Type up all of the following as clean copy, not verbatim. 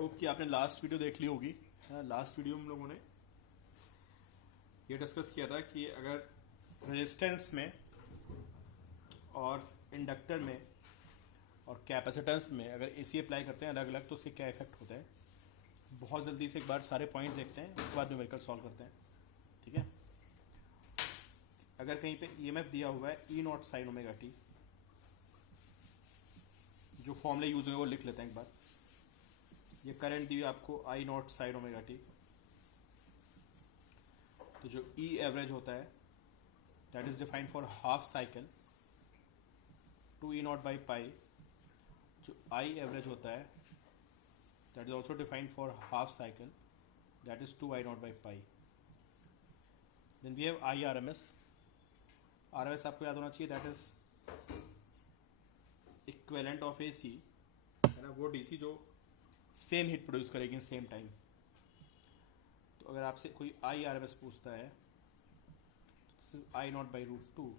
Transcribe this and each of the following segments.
Hope कि आपने last video देख ली होगी, है ना। लास्ट वीडियो में हम लोगों ने ये डिस्कस किया था कि अगर रेजिस्टेंस में और इंडक्टर में और कैपेसिटेंस में अगर एसी अप्लाई करते हैं अलग अलग तो उससे क्या इफेक्ट होता है। बहुत जल्दी से एक बार सारे पॉइंट्स देखते हैं, उसके बाद न्यूमेरिकल सॉल्व करते हैं, ठीक है। अगर कहीं पे ईएमएफ दिया हुआ है E naught sine omega T, जो फॉर्मूला यूज हुए वो लिख लेते हैं एक बार। ये करंट दी हुई आपको I not sine omega T, तो जो ई एवरेज होता है that is defined for half cycle to E not by pi. जो आई एवरेज होता है that is also defined for half cycle that is 2 I not by pi. Then we have I R M S. R M S आपको याद होना चाहिए, that is equivalent of A C, है ना। वो DC जो सेम हीट प्रोड्यूस करेगी in same time. तो अगर आपसे कोई आई आर एम एस पूछता है, this is I not by root two,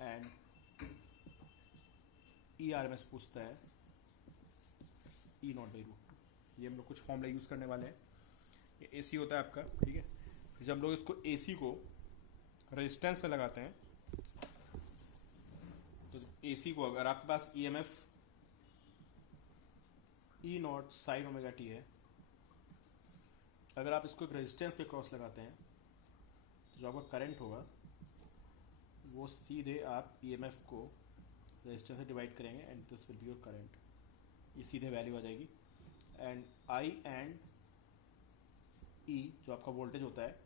and E R M S पूछता है E not by root two. ये हम लोग कुछ फॉर्मूला यूज करने वाले हैं। ये ए सी होता है आपका, ठीक है। फिर जब हम लोग इसको ए सी को रेजिस्टेंस में लगाते हैं तो ए सी को अगर आपके पास E M F E naught sine omega t है, अगर आप इसको एक रेजिस्टेंस के क्रॉस लगाते हैं तो जो आपका करंट होगा वो सीधे आप ईएमएफ को रेजिस्टेंस से डिवाइड करेंगे and this will be your current. ये सीधे वैल्यू आ जाएगी। एंड आई एंड ई जो आपका वोल्टेज होता है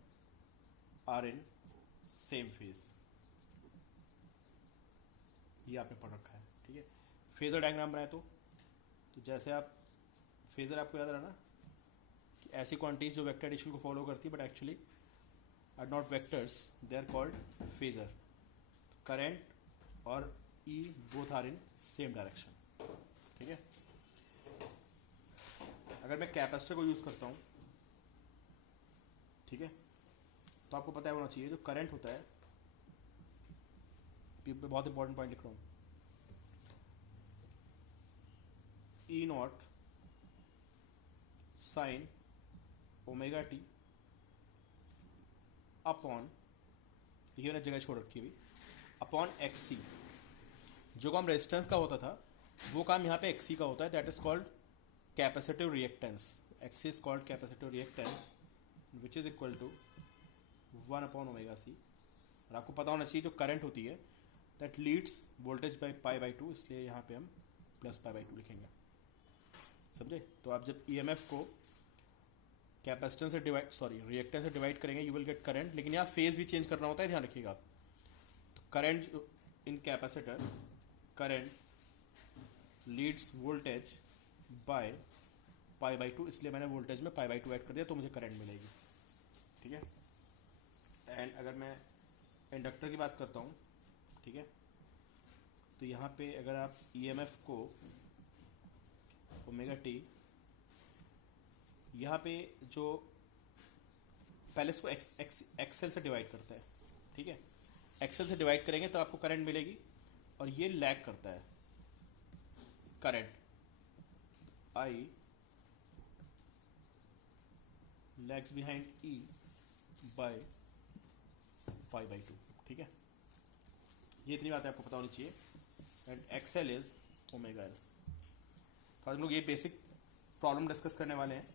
आर इन सेम फेज। ये आपने पढ़ रखा है, ठीक है। फेजर डायग्राम बनाए तो जैसे आप फेजर आपको याद रहना कि ऐसी क्वांटिटीज जो वेक्टर एडिशन को फॉलो करती है but actually are not vectors, they are called phasor. Current और E both are in same direction, ठीक है। अगर मैं कैपेसिटर को यूज करता हूं, ठीक है, तो आपको पता होना चाहिए जो करंट होता है, बहुत इंपॉर्टेंट पॉइंट लिख रहा हूं, E naught sine omega t upon, देखिए मैंने जगह छोड़ रखी हुई, अपॉन एक्स सी। जो काम रेजिस्टेंस का होता था वो काम यहाँ पे एक्स सी का होता है, that is called capacitive reactance. X is called capacitive reactance which is equal to 1 upon omega C. और आपको पता होना चाहिए जो करंट होती है दैट leads voltage by pi by two, इसलिए यहाँ पे हम प्लस पाई बाई टू लिखेंगे, समझे। तो आप जब ईएमएफ को कैपेसिटेंस से डिवाइड, सॉरी रिएक्टेंस से डिवाइड करेंगे यू विल गेट करंट, लेकिन यहाँ फेज भी चेंज करना होता है, ध्यान रखिएगा आप। तो current in capacitor, current Leeds voltage bye pi by two, इसलिए मैंने वोल्टेज में पाई बाई टू ऐड कर दिया तो मुझे करंट मिलेगी, ठीक है। एंड अगर मैं इंडक्टर की बात करता हूँ, ठीक है, तो यहाँ पे अगर आप ईएमएफ को ओमेगा टी, यहाँ पे जो पहले इसको एक्सएल से डिवाइड करता है, ठीक है। एक्सएल से डिवाइड करेंगे तो आपको करंट मिलेगी, और ये लैग करता है current, I lags behind E by pi by two, ठीक है। ये इतनी बातें आपको पता होनी चाहिए। And XL is omega L. तो आज हम लोग ये बेसिक प्रॉब्लम डिस्कस करने वाले हैं,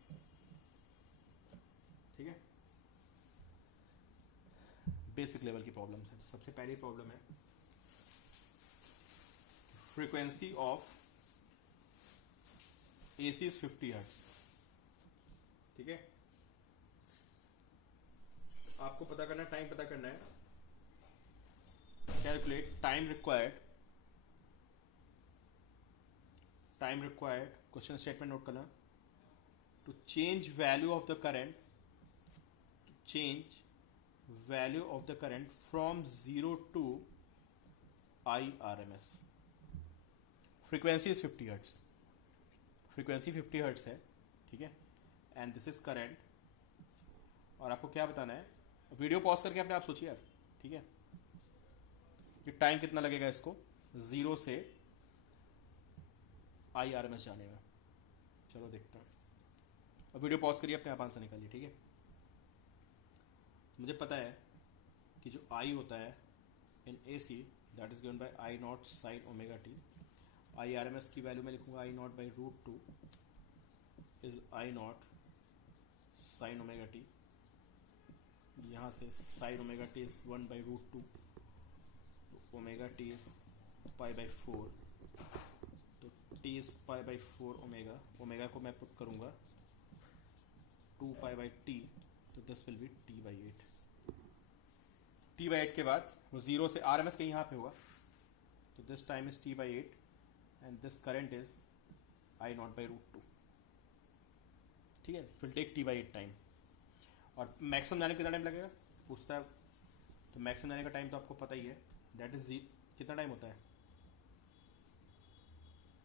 ठीक है। बेसिक लेवल की प्रॉब्लम्स है। सबसे पहली प्रॉब्लम है frequency of AC is 50 hertz, ठीक है। आपको पता करना है, टाइम पता करना है। Calculate time required, question statement note करना, to change value of the current, to change value of the current from 0 to I R M S. Frequency is 50 hertz, frequency 50 hertz है, ठीक है। And this is current. और आपको क्या बताना है, video pause करके अपने आप सोचिए यार, ठीक है, कि टाइम कितना लगेगा इसको 0 से आई आर एम एस जाने में। चलो देखते हैं। और वीडियो पॉज करिए, अपने आप आंसर निकालिए, ठीक है। मुझे पता है कि जो आई होता है in A C that is given by I not sine omega t. I R M S की वैल्यू में लिखूंगा I not by root two is I not sine omega t. यहाँ से sine omega t is 1 by root two, omega t is pi by 4, तो t is pi by 4 omega. Omega को मैं put करूँगा 2 pi by t, तो this will B T by 8। T by 8 के बाद वो जीरो से आर एम एस कहीं यहाँ पे होगा, तो this time is T by 8 and this current is I not by root two, ठीक है। फिर टेक टी बाई 8 टाइम। और मैक्सिमम जाने कितना टाइम लगेगा पूछता है, तो मैक्सिमम जाने का टाइम तो आपको पता ही है, दैट इज कितना टाइम होता है,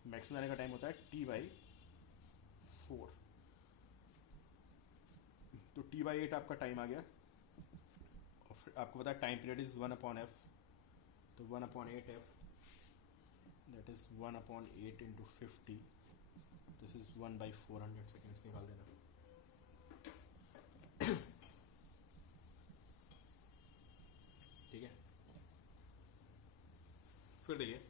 मैक्सिमम जाने का टाइम होता है टी बाई 4। तो टी बाई 8 आपका टाइम आ गया, और फिर आपको पता है टाइम पीरियड इज 1/f, तो 1/8 f that is 1/8 into 50, this is 1/400 seconds निकाल देना। ठीक है, फिर देखिए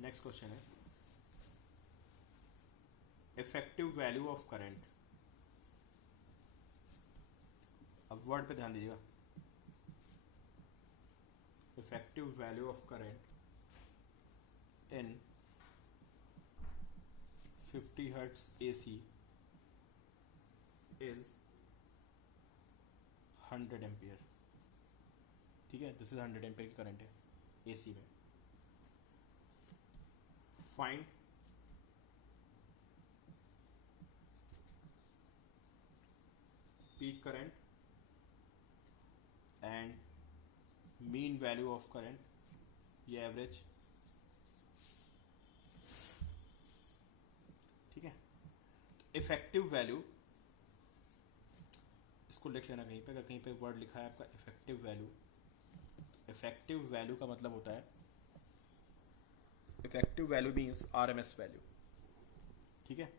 नेक्स्ट क्वेश्चन है इफेक्टिव वैल्यू ऑफ करंट। अब वर्ड पे ध्यान दीजिएगा, effective value of current in 50 hertz AC is 100 ampere, ठीक है। दिस इज 100 एम्पियर की करंट है AC में। Find peak current and mean value of current, ये एवरेज, ठीक है। इफेक्टिव वैल्यू इसको लिख लेना कहीं पे, अगर कहीं पे वर्ड लिखा है आपका इफेक्टिव वैल्यू, इफेक्टिव वैल्यू का मतलब होता है, effective value means RMS value, ठीक है।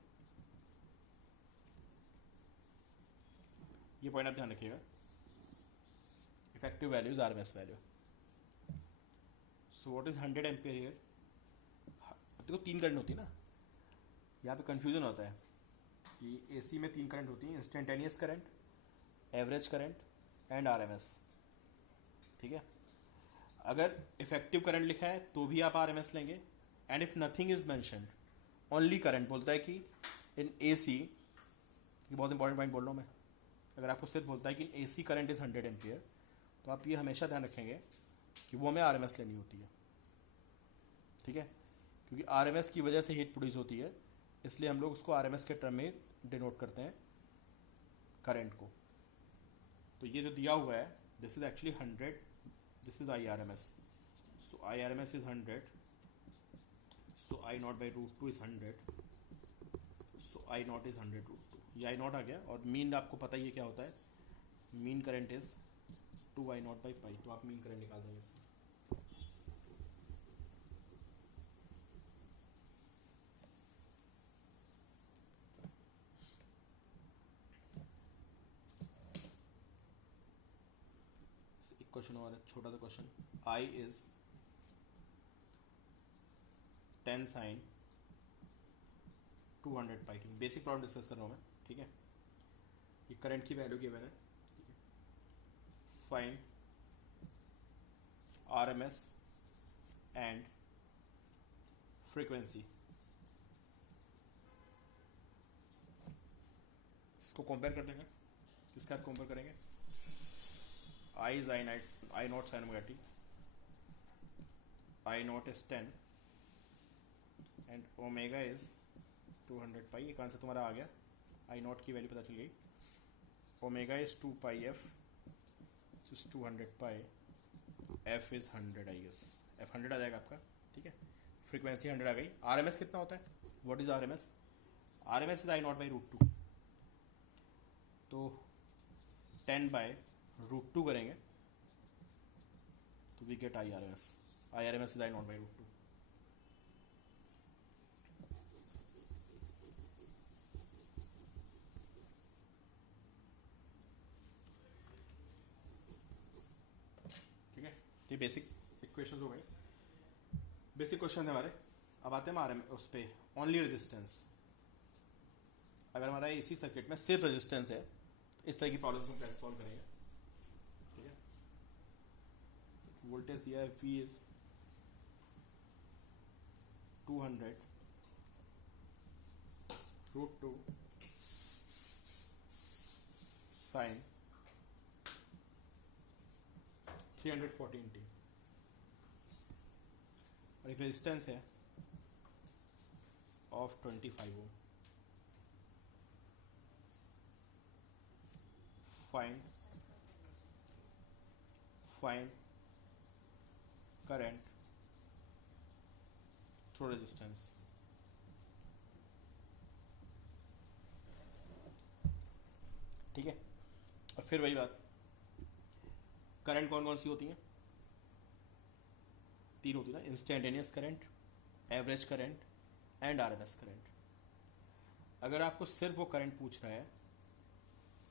ये पॉइंट आप ध्यान रखिएगा, effective value is RMS value. So what is 100 ampere here. देखो 3 करंट होती है ना, यहाँ पे कंफ्यूजन होता है कि AC में 3 करंट होती है, instantaneous current, average current and RMS, ठीक है। अगर इफेक्टिव करंट लिखा है तो भी आप RMS लेंगे, and if nothing is mentioned only current, बोलता है कि इन AC, ये बहुत इंपॉर्टेंट पॉइंट बोल रहा हूँ मैं, अगर आपको सिर्फ बोलता है कि AC करंट इज 100 एम्पियर, तो आप ये हमेशा ध्यान रखेंगे कि वो हमें RMS लेनी होती है, ठीक है। क्योंकि RMS की वजह से हीट प्रोड्यूस होती है, इसलिए हम लोग उसको RMS के टर्म में डिनोट करते हैं करंट को। तो ये जो दिया हुआ है this is actually 100, this is IRMS, so IRMS is 100, so I nought by root two is 100, so I nought is 100 root two, ये I नॉट आ गया। और मीन आपको पता ही है क्या होता है, mean current is 2I not by पाई, तो आप मीन करंट निकाल देंगे इससे। एक क्वेश्चन और है, छोटा सा question, I is 10 sine 200 pi, basic problem discuss कर रहा हूँ मैं, ठीक है। ये करंट की वैल्यू गिवन है, ठीक है। फाइंड RMS एंड फ्रीक्वेंसी, इसको कंपेयर कर देंगे, किसके साथ कंपेयर करेंगे, I is I not sine omega T, I nought is 10 and omega is 200 पाई। एक आंसर तुम्हारा आ गया, I नॉट की वैल्यू पता चल गई, omega is 2 pi f, is 200 pi, f is 100, I guess f 100 आ जाएगा आपका, ठीक है। फ्रीक्वेंसी 100 आ गई। RMS कितना होता है, what is RMS, RMS is I nought by root two, तो 10 बाय रूट टू करेंगे तो we get IRMS, IRMS is I nought by root two. ये बेसिक इक्वेशंस हो गई, बेसिक क्वेश्चन है हमारे। अब आते हैं हमारे उस पर ओनली रेजिस्टेंस। अगर हमारा एसी सर्किट में सिर्फ रेजिस्टेंस है, इस तरह की प्रॉब्लम को कैसे सॉल्व करेंगे। ठीक है, वोल्टेज दिया है V इज 200 √2 साइन 314t और एक रेजिस्टेंस है of 25 ohm. Find current through resistance. ठीक है, और फिर वही बात, करंट कौन कौन सी होती हैं? 3 होती है ना, instantaneous current, average current and RMS current. अगर आपको सिर्फ वो करंट पूछ रहा है,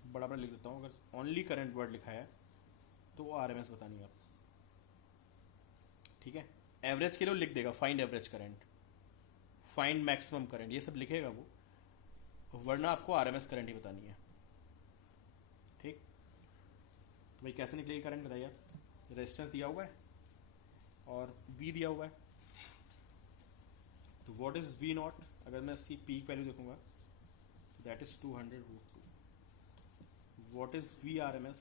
बड़ा बड़ा लिख देता हूँ, अगर ओनली करंट वर्ड लिखा है तो वो आरएमएस बतानी है आप। ठीक है, एवरेज के लिए लिख देगा find average current, find maximum current, ये सब लिखेगा वो, वरना आपको आरएमएस करंट ही बतानी है। ठीक, तो भाई कैसे निकलेगी करंट बताइए आप। रेजिस्टेंस दिया हुआ है और V दिया हुआ है, तो व्हाट इज V नॉट? अगर मैं इसकी पीक वैल्यू देखूंगा that is 200 √2। What is V RMS?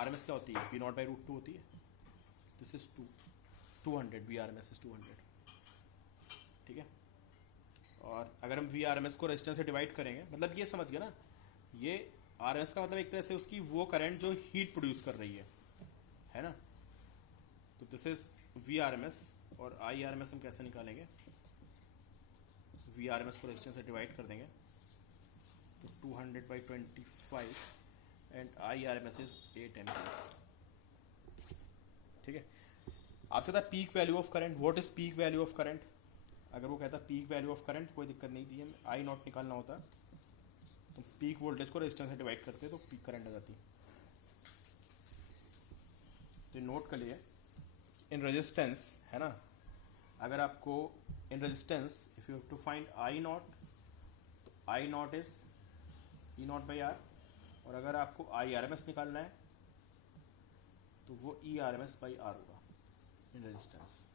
RMS क्या होती है? V नॉट बाई √2 होती है। This is 200, V RMS is 200। ठीक है, और अगर हम V RMS को रेजिस्टेंस से डिवाइड करेंगे, मतलब ये समझ गए ना, ये RMS का मतलब एक तरह से उसकी वो करंट जो हीट प्रोड्यूस कर रही है ना। तो दिस इज V RMS और I RMS हम कैसे निकालेंगे? V RMS को रेजिस्टेंस से डिवाइड कर देंगे तो 200/25 and I RMS is 8 ampere. ठीक है, आपसे कहता है peak value of current, what is peak value of current? अगर वो कहता है पीक वैल्यू ऑफ करंट, कोई दिक्कत नहीं थी, आई नॉट निकालना होता तो पीक वोल्टेज को रेजिस्टेंस से डिवाइड करते तो पीक करंट आ जाती। तो नोट कर लिए, इन रेजिस्टेंस है ना, अगर आपको इन resistance if you have to find I naught, तो I not is E not by R, और अगर आपको आई आर एम एस निकालना है तो वो E R M S by R होगा इन रेजिस्टेंस।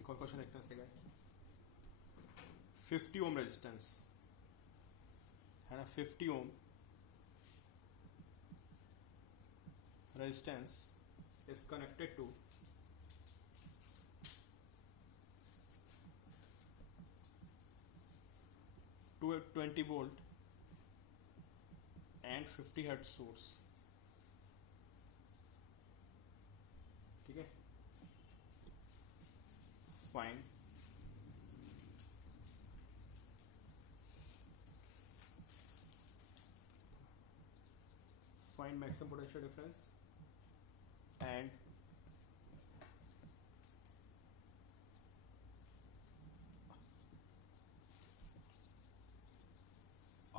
एक और क्वेश्चन देखते हैं इससे, 50 ओम रेजिस्टेंस है ना, 50 ओम resistance is connected to 20 volt and 50 hertz source। ठीक है, fine maximum potential difference and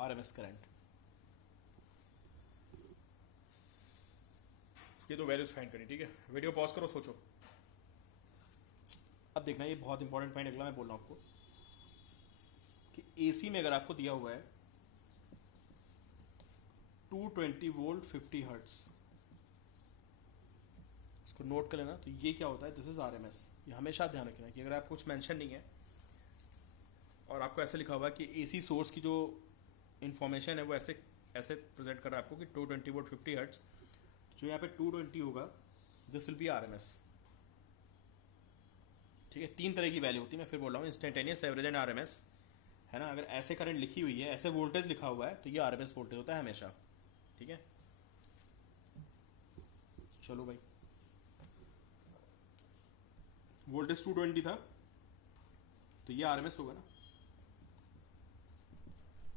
RMS current. ये तो वैल्यूज फाइंड करें। ठीक है, वीडियो पॉज करो, सोचो। अब देखना, ये बहुत इंपॉर्टेंट पॉइंट अगला मैं बोल रहा हूँ आपको कि एसी में अगर आपको दिया हुआ है 220 वोल्ट 50 हर्ट्स, इसको नोट कर लेना। तो ये क्या होता है? This is RMS. ये हमेशा ध्यान रखना कि अगर आपको कुछ मेंशन नहीं है और आपको ऐसे लिखा हुआ है कि एसी सोर्स की जो इन्फॉर्मेशन है वो ऐसे ऐसे प्रेजेंट कर रहा है आपको कि 220 वोल्ट 50 हर्ट्स, जो यहाँ पे 220 होगा दिस विल बी आरएमएस। ठीक है, 3 तरह की वैल्यू होती है, मैं फिर बोल रहा हूँ, इंस्टेंटेनियस, एवरेज एंड आरएमएस है ना। अगर ऐसे करंट लिखी हुई है, ऐसे वोल्टेज लिखा हुआ है, तो ये आरएमएस वोल्टेज होता है हमेशा। ठीक है, चलो भाई, वोल्टेज 220 था तो ये आरएमएस होगा ना,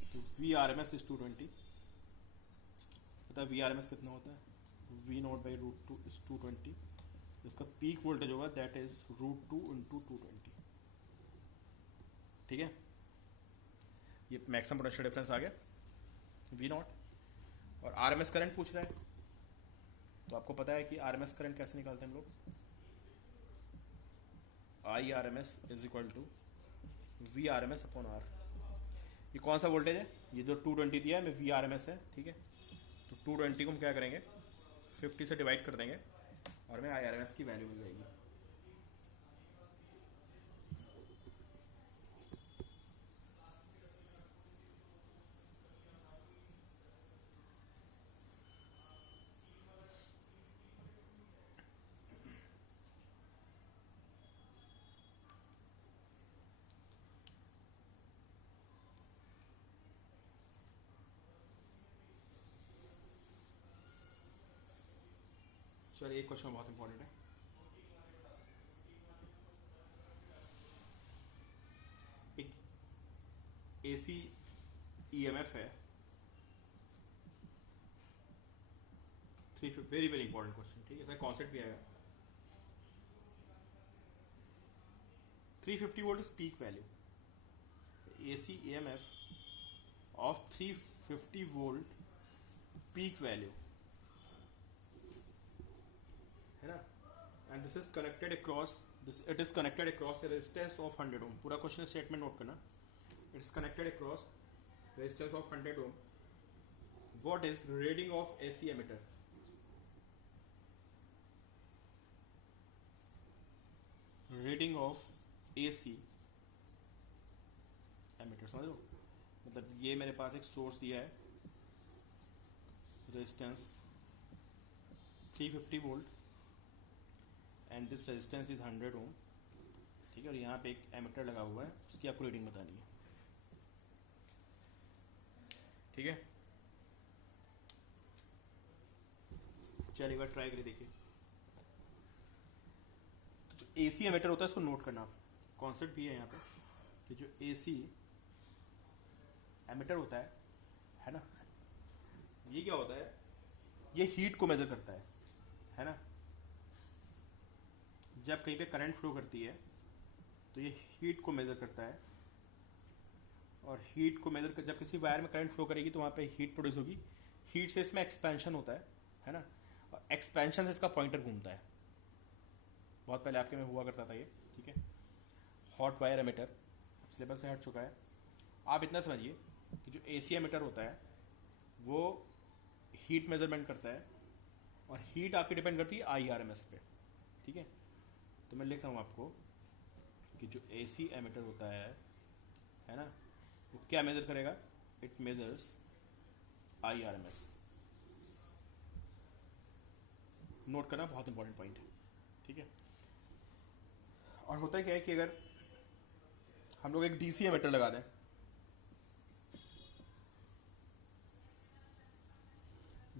तो वी आरएमएस इज 220। पता है वी आरएमएस कितना होता है? वी नॉट बाई √2 इज 220, इसका पीक वोल्टेज होगा दैट इज √2 × 220। ठीक है, ये मैक्सिमम पोटेंशियल डिफरेंस आ गया V नॉट। और आरएमएस करंट पूछ रहा है, तो आपको पता है कि आरएमएस करंट कैसे निकालते हैं हम लोग, IRMS = VRMS/R। ये कौन सा वोल्टेज है, ये जो 220 दिया है मैं VRMS है, ठीक है। तो 220 को हम क्या करेंगे 50 से डिवाइड कर देंगे और हमें IRMS की वैल्यू मिल जाएगी। चलिए एक क्वेश्चन बहुत इंपॉर्टेंट है। एक AC EMF है 350, वेरी वेरी इंपॉर्टेंट क्वेश्चन, ठीक है, इसका कॉन्सेप्ट भी आएगा। 350 volt is peak value, AC EMF of 350 volt peak value है ना, and this is connected across this, it is connected across a resistance of 100 ohm। पूरा question statement note करना, it's connected across resistance of 100 ohm। what is reading of AC emitter, reading of AC emitter, समझ लो, मतलब ये मेरे पास एक source दिया है resistance 350 volt and this resistance is 100 ओम, ठीक है, और यहाँ पे एक एमिटर लगा हुआ है, उसकी आपको रीडिंग बतानी है, ठीक है। चलिए एक बार ट्राई करिए, देखिए। तो जो AC एमिटर होता है इसको नोट करना, कॉन्सेप्ट भी है यहाँ पे कि जो AC एमिटर होता है ना, ये क्या होता है, ये हीट को मेजर करता है ना। जब कहीं पे करंट फ्लो करती है तो ये हीट को मेजर करता है, और हीट को मेजर कर, जब किसी वायर में करंट फ्लो करेगी तो वहाँ पे हीट प्रोड्यूस होगी, हीट से इसमें एक्सपेंशन होता है ना, और एक्सपेंशन से इसका पॉइंटर घूमता है। बहुत पहले आपके में हुआ करता था ये, ठीक है। हॉट वायर एमिटर सिलेबस से हट चुका है। आप इतना समझिए कि जो AC एमिटर होता है वो हीट मेजरमेंट करता है, और हीट आपकी डिपेंड करती है IRMS पे, ठीक है। तो मैं लिख रहा हूँ आपको कि जो AC एमिटर होता है ना, वो क्या मेजर करेगा, इट मेजर्स IRMS। नोट करना बहुत इंपॉर्टेंट पॉइंट है, ठीक है। और होता है क्या है कि अगर हम लोग एक DC एमिटर लगा दें,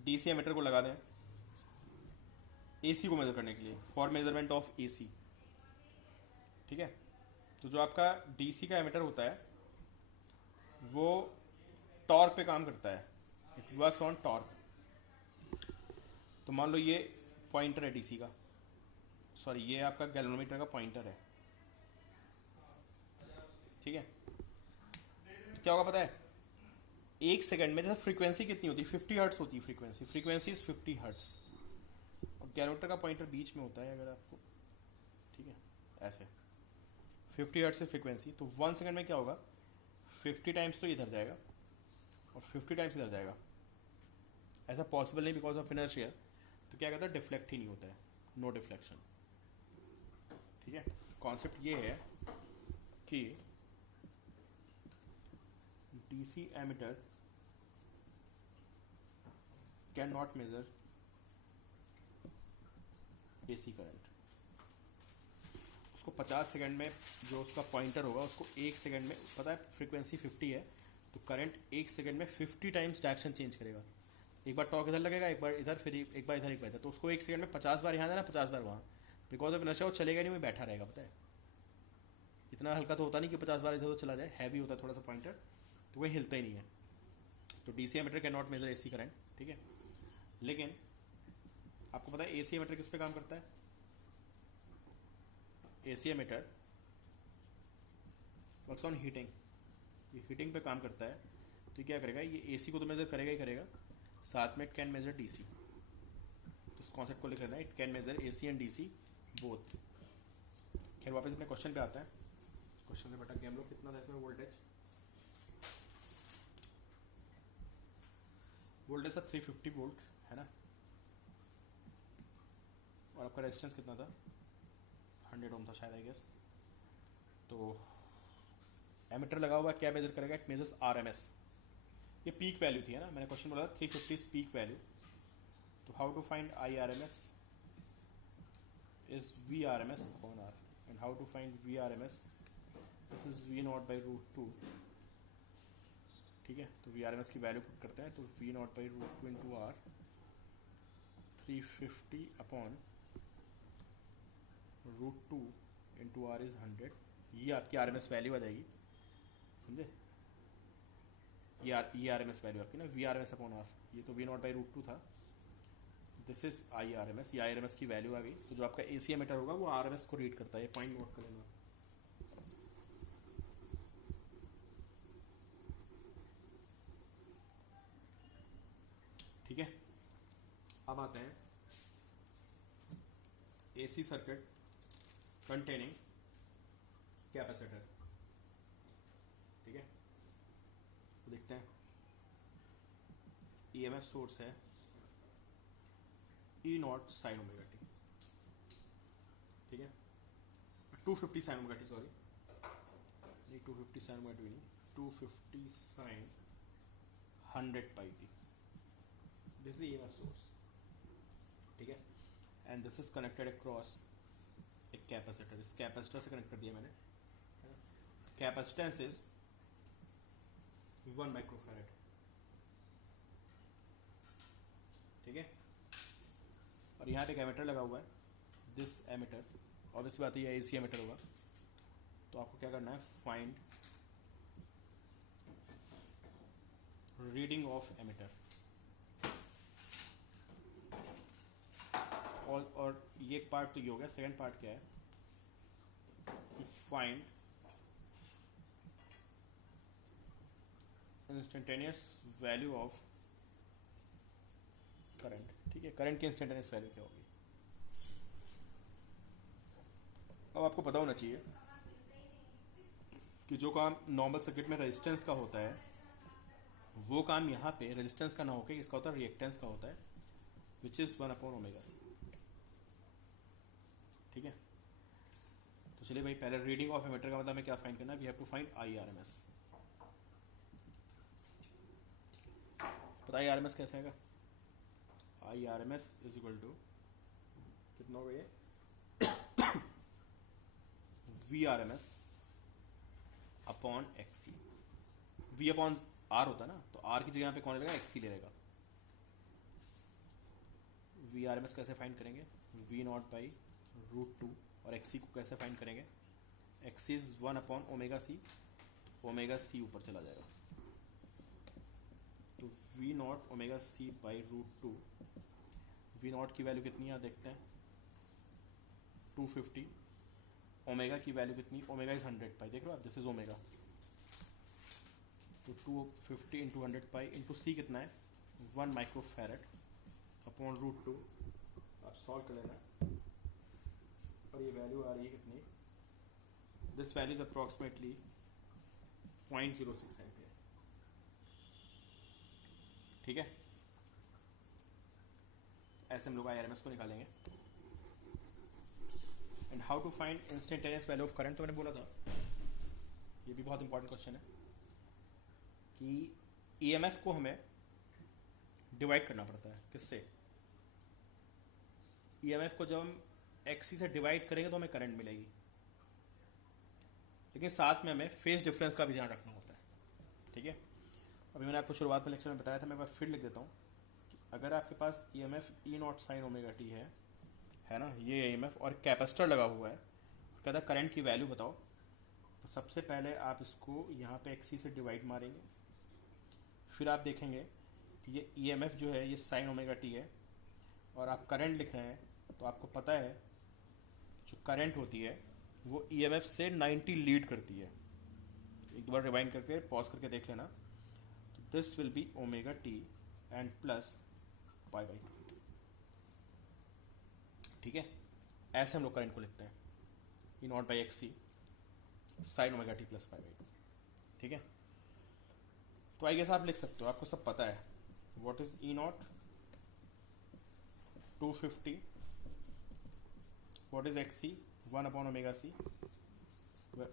DC एमिटर को लगा दें AC को मेजर करने के लिए, फॉर मेजरमेंट ऑफ AC, ठीक है। तो जो आपका DC का एमिटर होता है वो टॉर्क पे काम करता है, इट वर्क्स ऑन टॉर्क। तो मान लो ये पॉइंटर है DC का, सॉरी ये आपका गैल्वेनोमीटर का पॉइंटर है, ठीक है। तो क्या होगा पता है, एक सेकंड में, जैसे फ्रीक्वेंसी कितनी होती है 50 हर्ट्स होती है, फ्रीक्वेंसी इज 50 हर्ट्स, और गैल्वेनोमीटर का पॉइंटर बीच में होता है अगर आपको, ठीक है, ऐसे 50 हर्ट्स से फ्रीक्वेंसी, तो 1 सेकंड में क्या होगा 50 टाइम्स तो इधर जाएगा और 50 टाइम्स इधर जाएगा। ऐसा पॉसिबल नहीं बिकॉज ऑफ इनर्शिया, तो क्या कहता है डिफ्लेक्ट ही नहीं होता है, नो डिफ्लेक्शन, ठीक है। कॉन्सेप्ट ये है कि DC emitter cannot measure AC current. उसको 50 सेकंड में जो उसका पॉइंटर होगा उसको 1 सेकंड में, पता है फ्रीक्वेंसी 50 है तो करंट 1 सेकंड में 50 टाइम्स डायरेक्शन चेंज करेगा। एक बार टॉर्क इधर लगेगा, एक बार इधर, फिर एक बार इधर, एक बार इधर, तो उसको 1 सेकंड में 50 बार यहाँ जाना, 50 बार वहाँ, बिकॉज ऑफ इनर्शिया वो चलेगा नहीं, वो बैठा रहेगा। पता है इतना हल्का तो होता नहीं कि 50 बार इधर उधर चला जाए, हैवी होता है थोड़ा सा पॉइंटर, तो वही हिलता ही नहीं है। तो DC ammeter can not measure AC current, ठीक है। लेकिन आपको पता है AC एमिटर किस पे काम करता है, AC emitter works on heating, ये हीटिंग पे काम करता है, तो क्या करेगा, ये AC को तो मेजर करेगा ही करेगा, साथ में इट कैन मेजर DC। तो इस कॉन्सेप्ट को लिख लेना है, it can measure AC and DC both. खैर वापस अपने क्वेश्चन पे आता है। क्वेश्चन से भटक गए हम लोग, कितना था इसमें वोल्टेज, वोल्टेज था 350 वोल्ट है ना, और आपका रेजिस्टेंस कितना था, 100 ओम था शायद आई गेस। तो एमीटर लगा हुआ क्या मेजर करेगा, इट मेजर्स RMS, ये पीक वैल्यू थी है ना, मैंने क्वेश्चन बोला था 350 पीक वैल्यू। तो how to find IRMS is VRMS upon R, and how to find VRMS, this is V naught by root 2, ठीक है। तो VRMS की वैल्यू पुट करते हैं, तो V naught by root 2 into R, 350 upon root 2 into R is 100, ये आपकी RMS value आ जाएगी, समझे, ये RMS वैल्यू आपकी ना, VRMS अपॉन R, ये तो V naught by root 2 था, दिस इज IRMS, ये IRMS की वैल्यू आ गई। तो जो आपका AC एमीटर होगा वो RMS को रीड करता है, ये पॉइंट नोट कर लेना। ठीक है, अब आते हैं AC सर्किट कंटेनिंग कैपेसिटर, ठीक है। तो देखते हैं, EMF सोर्स है E not sine omega T, ठीक है, 250 साइन ओमेगा टी, सॉरी नहीं 250 साइन ओमेगा टी नहीं, 250 sine 100 pi T, this is EMF source, ठीक है। And this is connected across एक कैपेसिटर, इस कैपेसिटर से कनेक्ट कर दिया मैंने, कैपेसिटेंस इज 1 माइक्रोफैरड, ठीक है। और यहाँ पे एक एमीटर लगा हुआ है, दिस एमीटर, ऑब्वियसली बात है AC एमीटर होगा, तो आपको क्या करना है, फाइंड रीडिंग ऑफ एमीटर, और ये एक पार्ट तो ये हो गया, सेकंड पार्ट क्या है, find instantaneous value of current, ठीक है, करंट की इंस्टेंटेनियस वैल्यू क्या होगी। अब आपको पता होना चाहिए कि जो काम नॉर्मल सर्किट में रेजिस्टेंस का होता है, वो काम यहाँ पे रेजिस्टेंस का ना होकर इसका होता है रिएक्टेंस का होता है, which is 1 upon omega C, ठीक है। तो चलिए भाई, पहले रीडिंग ऑफ एमीटर का मतलब हमें क्या फाइंड करना है, we have to find IRMS। पता है IRMS कैसे आएगा, IRMS इज इक्वल टू कितना होगा ये VRMS upon XC, V upon R होता है ना, तो R की जगह पे कौन लेगा, XC ले लेगा। VRMS कैसे फाइंड करेंगे, V नॉट बाई रूट 2, और XC को कैसे फाइंड करेंगे, XC is 1 upon omega C, omega C ऊपर चला जाएगा, तो V nought omega C by root 2, V nought की वैल्यू कितनी है देखते हैं, 250, ओमेगा की वैल्यू कितनी, ओमेगा इज 100 पाई, देख रहे हो आप, दिस इज ओमेगा, तो 250 इंटू 100 पाई इंटू C कितना है, 1 माइक्रोफैरड अपॉन रूट 2, आप सॉल्व कर लेना, और ये वैल्यू आ रही है कितनी, this value is approximately 0.06 ampere, ठीक है। ऐसे हम लोग IRMS को निकालेंगे। And how to find instantaneous value of current, तो मैंने बोला था, ये भी बहुत इंपॉर्टेंट क्वेश्चन है कि EMF को हमें डिवाइड करना पड़ता है, किससे, EMF को जब हम XC से डिवाइड करेंगे तो हमें करंट मिलेगी, लेकिन साथ में हमें फेज डिफरेंस का भी ध्यान रखना होता है, ठीक है। अभी मैंने आपको शुरुआत में लेक्चर में बताया था, मैं एक बार फिर लिख देता हूँ कि अगर आपके पास EMF E not sine omega t है ना, ये EMF और कैपेसिटर लगा हुआ है, कहता है करंट की वैल्यू बताओ, तो सबसे पहले आप इसको यहाँ पे XC से डिवाइड मारेंगे, फिर आप देखेंगे कि ये EMF जो है ये साइन ओमेगा टी है, और आप करंट लिख रहे हैं, तो आपको पता है जो करंट होती है वो EMF से 90 लीड करती है। एक बार रिवाइंड करके पॉज करके देख लेना। तो this will B omega T and plus pi by 2। ठीक है, ऐसे हम लोग करंट को लिखते हैं, E not by X C sine omega T plus pi by 2। ठीक है, तो आई गेस आप लिख सकते हो, आपको सब पता है। What is E nought 250, what is X C 1 upon omega C,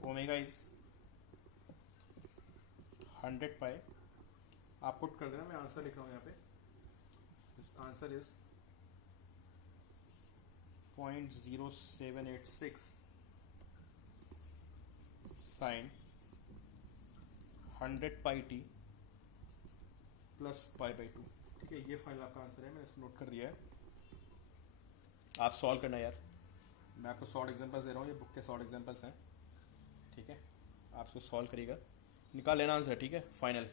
omega is 100 pi. आप पुट कर देना, मैं आंसर लिख रहा हूँ यहाँ पे। This answer is 0.0786 sine 100 pi T plus pi by 2। ठीक है, ये फाइनल आपका आंसर है, मैंने इसको नोट कर दिया है। आप सॉल्व करना यार, मैं आपको शॉर्ट एग्जांपल्स दे रहा हूँ, ये बुक के शॉर्ट एग्जांपल्स हैं। ठीक है, आप इसको सॉल्व करिएगा, निकाल लेना आंसर। ठीक है, फाइनल।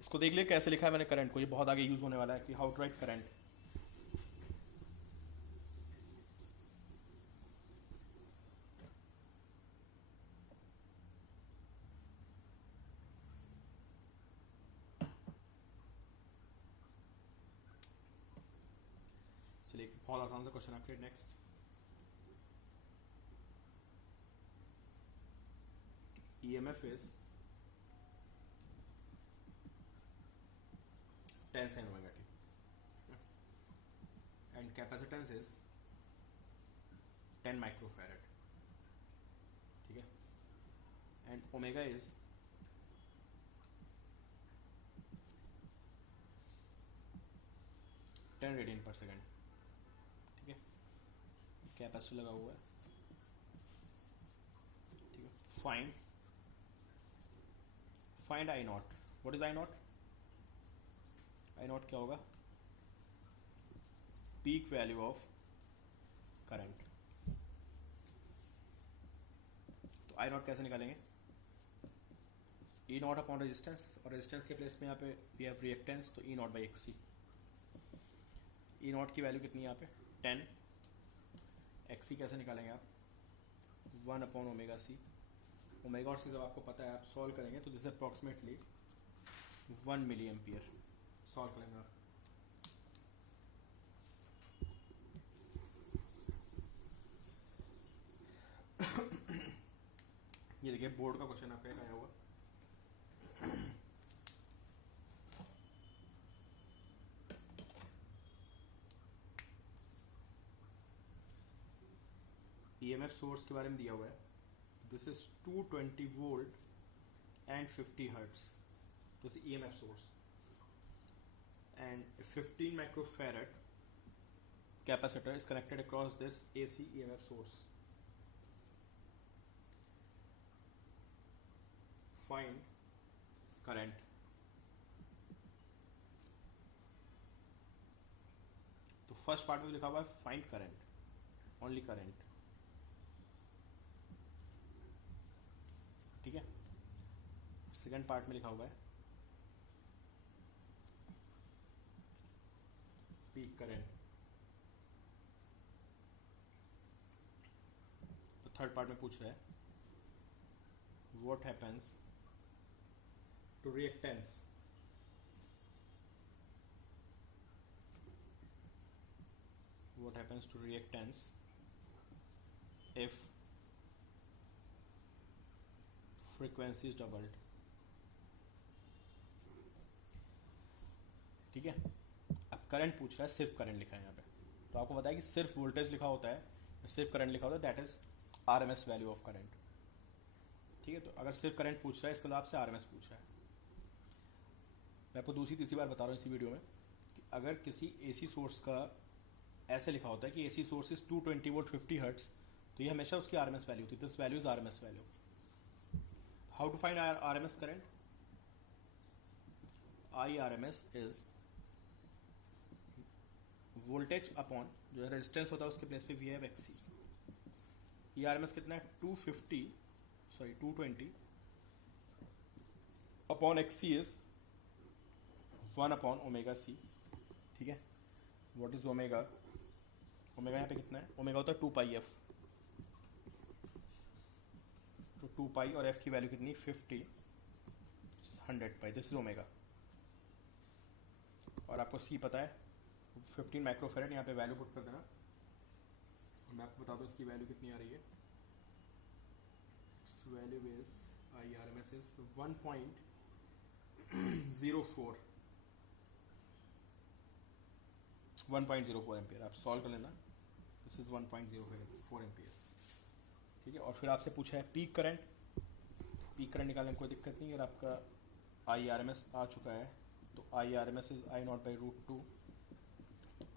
इसको देख लिया कैसे लिखा है मैंने करंट को, ये बहुत आगे यूज होने वाला है कि हाउ टू राइट करंट। चलिए एक बहुत आसान सा क्वेश्चन आपके next. EMF is 10 sin omega t and capacitance is 10 microfarad. ठीक है, and omega is 10 रेडियन पर सेकेंड। ठीक है, कैपेसिटर लगा हुआ है। ठीक है, find I naught. What is I naught? I naught क्या होगा? Peak value of current. तो आई नॉट कैसे निकालेंगे? ई नॉट अपॉन रेजिस्टेंस, और रेजिस्टेंस के प्लेस में यहाँ पे वी हैव रिएक्टेंस, तो E not by X C. E naught की वैल्यू कितनी है यहाँ पे? 10। एक्स सी कैसे निकालेंगे आप? 1 अपॉन ओमेगा सी। ओमेगा और सी जब आपको पता है, आप सॉल्व करेंगे तो this approximately 1 milli ampere. Solve करेंगे आप। ये देखिए बोर्ड का क्वेश्चन आपका आया हुआ। EMF सोर्स के बारे में दिया हुआ है। This is 220 volt and 50 hertz. This is EMF source and a 15 microfarad capacitor is connected across this AC EMF source. Find current. तो फर्स्ट पार्ट में लिखा हुआ है फाइंड करंट, ओनली करंट। ठीक है, सेकेंड पार्ट में लिखा हुआ है पीक करंट। तो थर्ड पार्ट में पूछ रहा है what happens to reactance if frequency is doubled। ठीक है, अब करंट पूछ रहा है, सिर्फ करंट लिखा है यहाँ पे। तो आपको बताया कि सिर्फ वोल्टेज लिखा होता है, सिर्फ करंट लिखा होता है, that is RMS value of current. ठीक है, तो अगर सिर्फ करंट पूछ रहा है, इसके लिए आपसे RMS पूछ रहा है। मैं आपको दूसरी तीसरी बार बता रहा हूँ इसी वीडियो में कि अगर किसी AC सोर्स का ऐसे लिखा होता है कि AC source is 220 volt 50 hertz, तो ये हमेशा उसकी RMS वैल्यू होती है। This value is RMS value. How to find RMS current? IRMS is voltage upon जो रेजिस्टेंस होता है उसके प्लेस पे वी हैव XC। ERMS कितना है? 220 upon XC is 1 upon omega C। ठीक है, व्हाट इज ओमेगा? ओमेगा यहाँ पे कितना है, ओमेगा होता है 2 पाई एफ, तो 2 पाई और एफ की वैल्यू कितनी 50 100 पाई, दिस इज ओमेगा। और आपको सी पता है 15 माइक्रोफेरेड, यहाँ पे वैल्यू पुट कर देना। मैं आपको बता दूँ इसकी वैल्यू कितनी आ रही है, value is I R M S is 1.04 ampere. आप सॉल्व कर लेना, दिस इज 1.04 एम्पियर, ठीक है। और फिर आपसे पूछा है पीक करंट, पीक करंट निकालने में कोई दिक्कत नहीं। अगर आपका आई आर एम एस आ चुका है तो I R M S is I not by √2,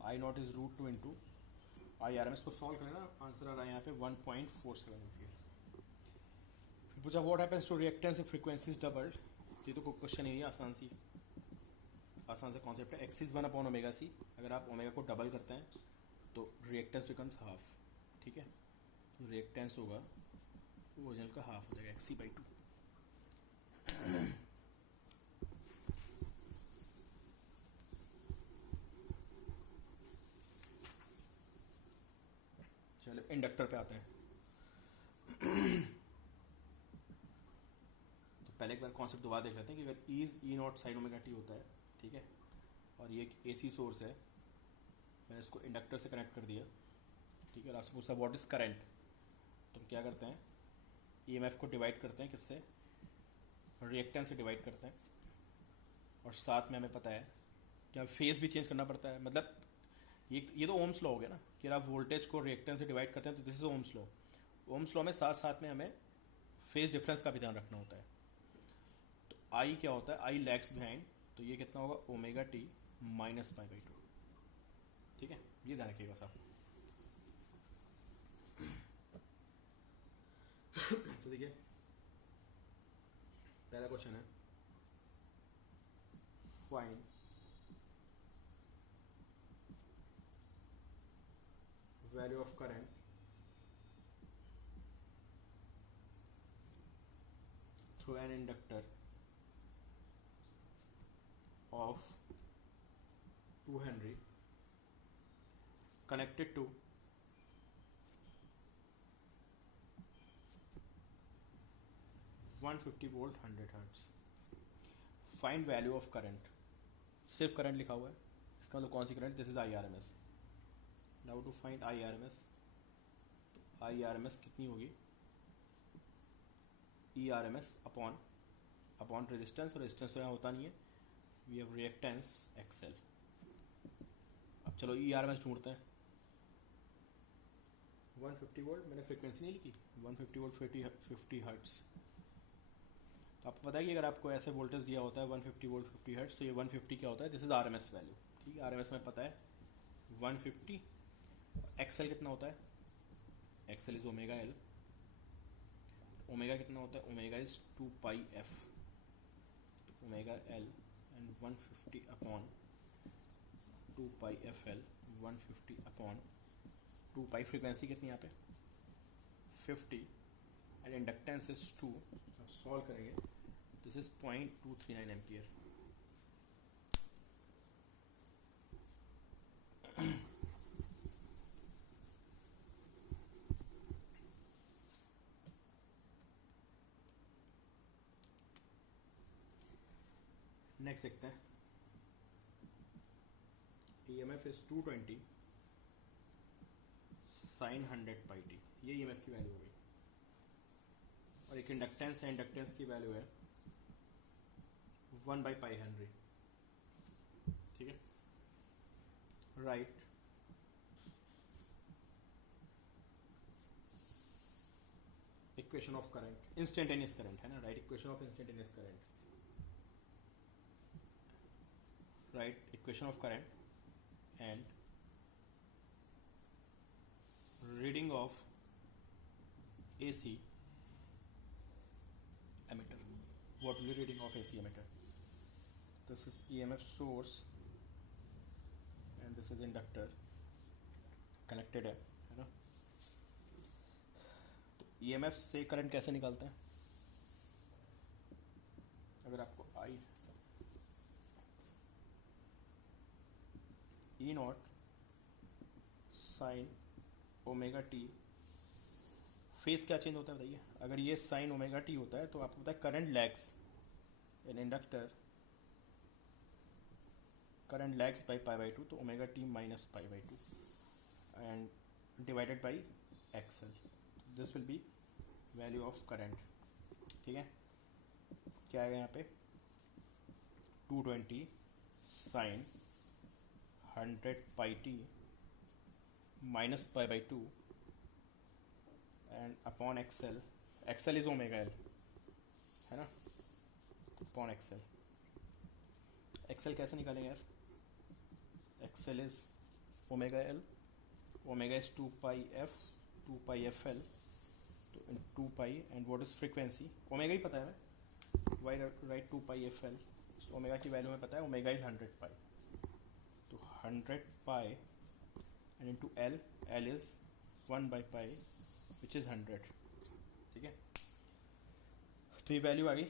I not is √2 into I R M S को सॉल्व कर लेना, आंसर आ रहा है यहाँ पे 1.47 एम्पियर। फिर पूछा what happens to reactance if frequency is doubled, ये तो कोई क्वेश्चन ही है, आसान से कॉन्सेप्ट है। एक्सिस 1/ओमेगा c, अगर आप ओमेगा को डबल करते हैं तो रिएक्टेंस बिकम्स हाफ, ठीक है। तो रिएक्टेंस होगा ओरिजिनल का हाफ हो जाएगा XC/2। चलो इंडक्टर पे आते हैं। तो पहले एक बार कॉन्सेप्ट दोबारा देख लेते हैं कि अगर ई नॉट साइन ओमेगा टी होता है, ठीक है, और ये एक AC सोर्स है, मैंने इसको इंडक्टर से कनेक्ट कर दिया, ठीक है। और आपसे पूछा व्हाट इज करंट, तो हम क्या करते हैं EMF को डिवाइड करते हैं किससे, रिएक्टेंस से डिवाइड करते हैं। और साथ में हमें पता है कि अब फेज भी चेंज करना पड़ता है, मतलब ये तो ओम्स लॉ हो गया ना कि आप वोल्टेज को रिएक्टेंस से डिवाइड करते हैं, तो this is Ohm's law. Ohm's law में साथ साथ में हमें फेज डिफरेंस का भी ध्यान रखना होता है। तो आई क्या होता है, आई लैग्स बिहाइंड, तो ये कितना होगा ओमेगा टी -π/2, ठीक है, ये ध्यान रखिएगा साहब। तो देखिए पहला क्वेश्चन है find value of current through an inductor of 2 Henry connected to 150 volt 100 hertz। Find value of current, सिर्फ करंट लिखा हुआ है, इसका मतलब कौन सी current, this is I R M S. Now to find I R M S, I R M S कितनी होगी, E R M S upon resistance, और रेजिस्टेंस तो यहाँ होता नहीं है, वी हैव रिएक्टेंस एक्सएल। अब चलो ई आर एम एस ढूंढते हैं। 150 वोल्ट, मैंने फ्रिक्वेंसी नहीं लिखी, 150 वोल्ट 50 हर्ट्स। तो आपको पता है कि अगर आपको ऐसे वोल्टेज दिया होता है 150 वोल्ट 50 हर्ट्स, तो ये 150 क्या होता है, this is R M S value, ठीक है। आर एम एस में पता है 150, एक्सएल कितना होता है, XL is omega L, omega कितना होता है, omega is 2 πf, omega L and 150 upon 2 πfl, 150 upon 2 frequency कितनी यहाँ पे 50 एंड इंडक्टेंस इज 2। अब सॉल्व करेंगे, दिस इज 0.239 एम्पियर। नेक्स्ट देखते हैं, EMF इज 220 sin 100πt, ये EMF की वैल्यू हो गई। और एक इंडक्टेंस है, इंडक्टेंस की वैल्यू है 1/π हेनरी, ठीक है। Right equation of current, instantaneous current है ना, right equation of instantaneous current, right equation of current and reading of AC emitter. What will be reading of AC emitter? This is EMF source and this is inductor connected है ना। तो EMF से current कैसे निकालते हैं, अगर आपको I E not sine omega T, face क्या चेंज होता है बताइए? अगर ये साइन ओमेगा टी होता है तो आपको पता है current lags in inductor, current lags by pi by two, तो omega T minus pi by two and divided by X L, this will be value of current. ठीक है, क्या आएगा यहाँ पे? 220 sine 100 pi T minus pi by two and upon X L, X L is omega L, है ना, upon X L. X L कैसे निकालेंगे यार? X L is omega L, omega is 2 pi F, 2 pi F L, तो in 2 pi and what is frequency? Omega ही पता है हमें, why right 2 pi F L, omega की वैल्यू में पता है, ओमेगा इज 100 पाई, तो 100 pi and into L, L is 1 बाई पाई विच इज़ 100। ठीक है, तो ये वैल्यू आ गई,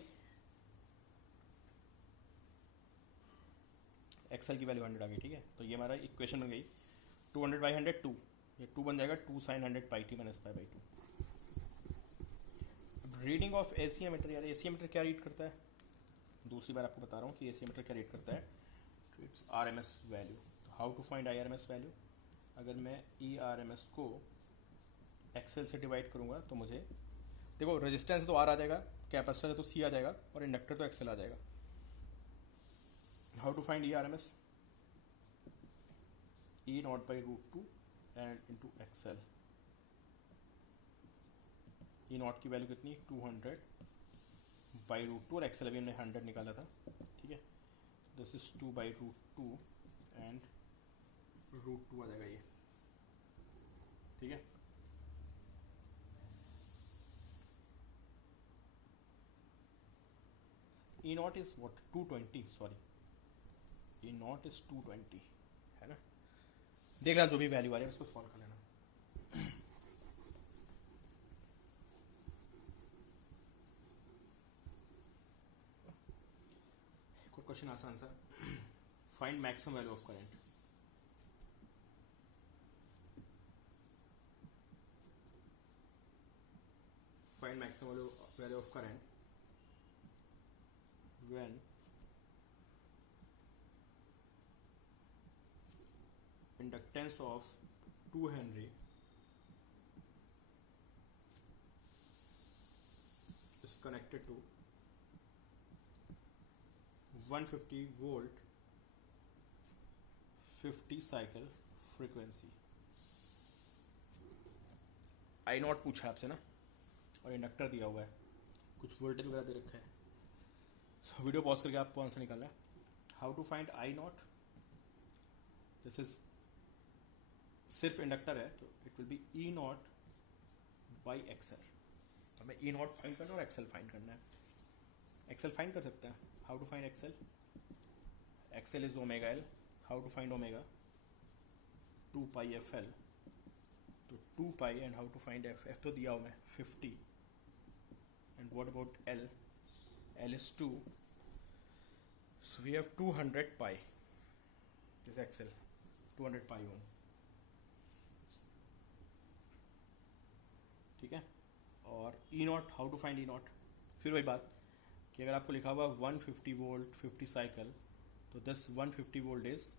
एक्सएल की वैल्यू 100 आ गई। ठीक है, तो ये हमारा इक्वेशन बन गई 200 बाई 100 2, ये 2 बन जाएगा 2 sine 100 pi T minus pi by 2। Reading of AC meter, यार एसी मीटर क्या रीड करता है? दूसरी बार आपको बता रहा हूँ कि एसी मीटर क्या रीड करता है, it's R M S value. How to find I R M S value? अगर मैं ई आर एम एस को एक्सएल से डिवाइड करूँगा तो मुझे देखो, रेजिस्टेंस तो आर आ जाएगा, कैपेसिटर है तो सी आ जाएगा, और इंडक्टर तो एक्सएल आ जाएगा। How to find E R M S? E not by root two and into X L. E naught की वैल्यू कितनी? 200 बाई रूट टू, और एक्सएल अभी हमने 100 निकाला था। ठीक है, this is 2 by root two and root two आ जाएगा ये। ठीक है, E naught is what? 220, sorry, E naught is 220, है ना। देख लेना जो भी वैल्यू आ रही है उसको सॉल्व कर लेना। कोई क्वेश्चन आसान सा, find maximum value of current. Find maximum value of current when inductance of 2 Henry is connected to 150 volt 50 cycle frequency। I not पूछा आपसे ना, और इंडक्टर दिया हुआ है, कुछ वोल्टेज वगैरह दे रखा है, वीडियो पॉज करके आपको आंसर निकालना है। How to find I nought? This is सिर्फ इंडक्टर है तो it will be E not by XL. हमें ई नॉट फाइंड करना है और एक्सएल फाइंड करना है। एक्सएल फाइंड कर सकते हैं। How to find X L? X L is omega L. How to find omega? 2 pi F L, तो 2 pi and how to find F? F तो दिया हुआ है 50 and what about L? L is 2, so we have 200 pi is XL, 200 pi ohm। ठीक है, और E nought, how to find E nought? फिर वही बात कि अगर आपको लिखा हुआ 150 वोल्ट 50 साइकिल, तो this 150 volt is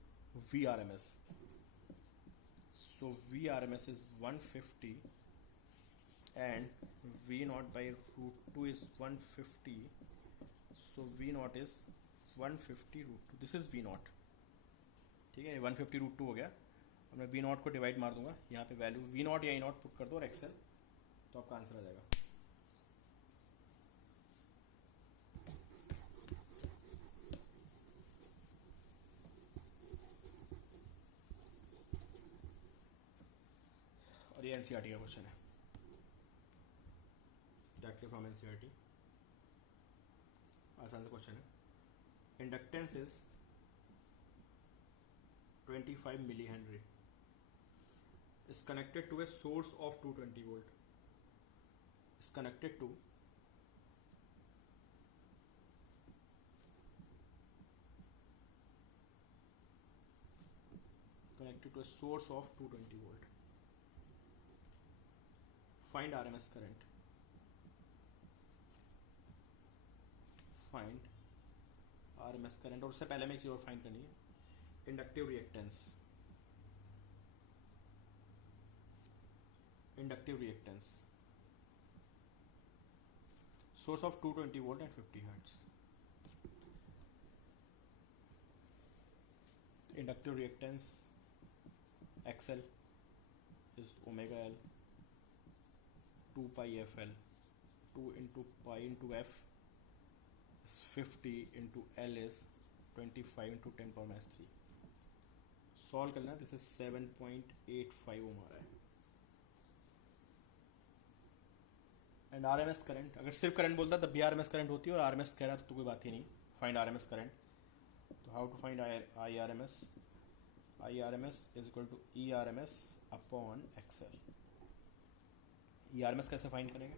VRMS, so VRMS is 150 and V nought by root 2 is 150, so V nought is 150 root two, this is V nought. ठीक है, 150 रूट टू हो गया। अब मैं V नॉट को डिवाइड मार दूंगा, यहाँ पे वैल्यू V नॉट या E नॉट पुट कर दो और एक्सएल, तो आपका आंसर आ जाएगा। और ये एनसीईआरटी का क्वेश्चन है, डायरेक्टली फ्रॉम एनसीईआरटी, आसान सा क्वेश्चन है। Inductance is 25 milli henry is connected to a source of 220 volt, is connected to a source of 220 volt। Find RMS current, find RMS current, और उससे पहले में एक चीज़ और फाइंड करनी है, inductive reactance, inductive reactance, source of 220 volt and 50 hertz. Inductive reactance XL is omega L 2 pi FL, 2 into pi into F is 50 into L is 25 into 10 power minus 3। Solve करना है, दिस इज 7.85 ओम आ रहा है। And RMS current, अगर सिर्फ current बोलता तब भी RMS current होती है, और RMS कह रहा तो कोई बात ही नहीं। फाइंड RMS करंट, तो how to find IRMS, IRMS is equal to ERMS upon XL। ERMS कैसे फाइंड करेंगे,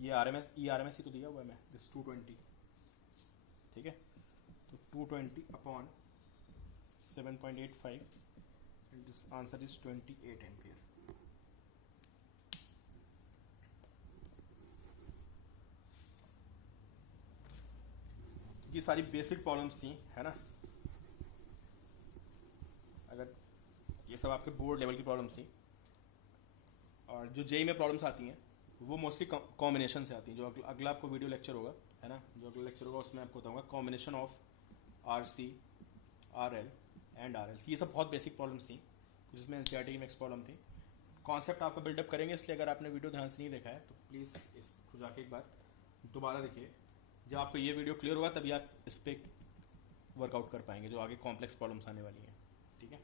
ये ERMS ही तो दिया हुआ है मैं, दिस 220, ठीक है, तो 220 upon 7.85 and this answer is 28 ampere. ये सारी बेसिक प्रॉब्लम्स थी, है ना। अगर ये सब आपके बोर्ड लेवल की प्रॉब्लम्स थी, और जो जेई में प्रॉब्लम्स आती हैं वो मोस्टली कॉम्बिनेशन से आती हैं। जो अगला आपको वीडियो लेक्चर होगा, है ना, जो अगला लेक्चर होगा उसमें आपको बताऊंगा combination of RC, RL and RL। ये सब बहुत बेसिक प्रॉब्लम्स थी, जिसमें एनसीईआरटी की नेक्स्ट प्रॉब्लम थी। कॉन्सेप्ट आपका बिल्डअप करेंगे, इसलिए अगर आपने वीडियो ध्यान से नहीं देखा है तो प्लीज़ इसको जाके एक बार दोबारा देखिए। जब आपको ये वीडियो क्लियर होगा तभी आप इस पर वर्कआउट कर पाएंगे जो आगे कॉम्प्लेक्स प्रॉब्लम्स आने वाली हैं, ठीक है।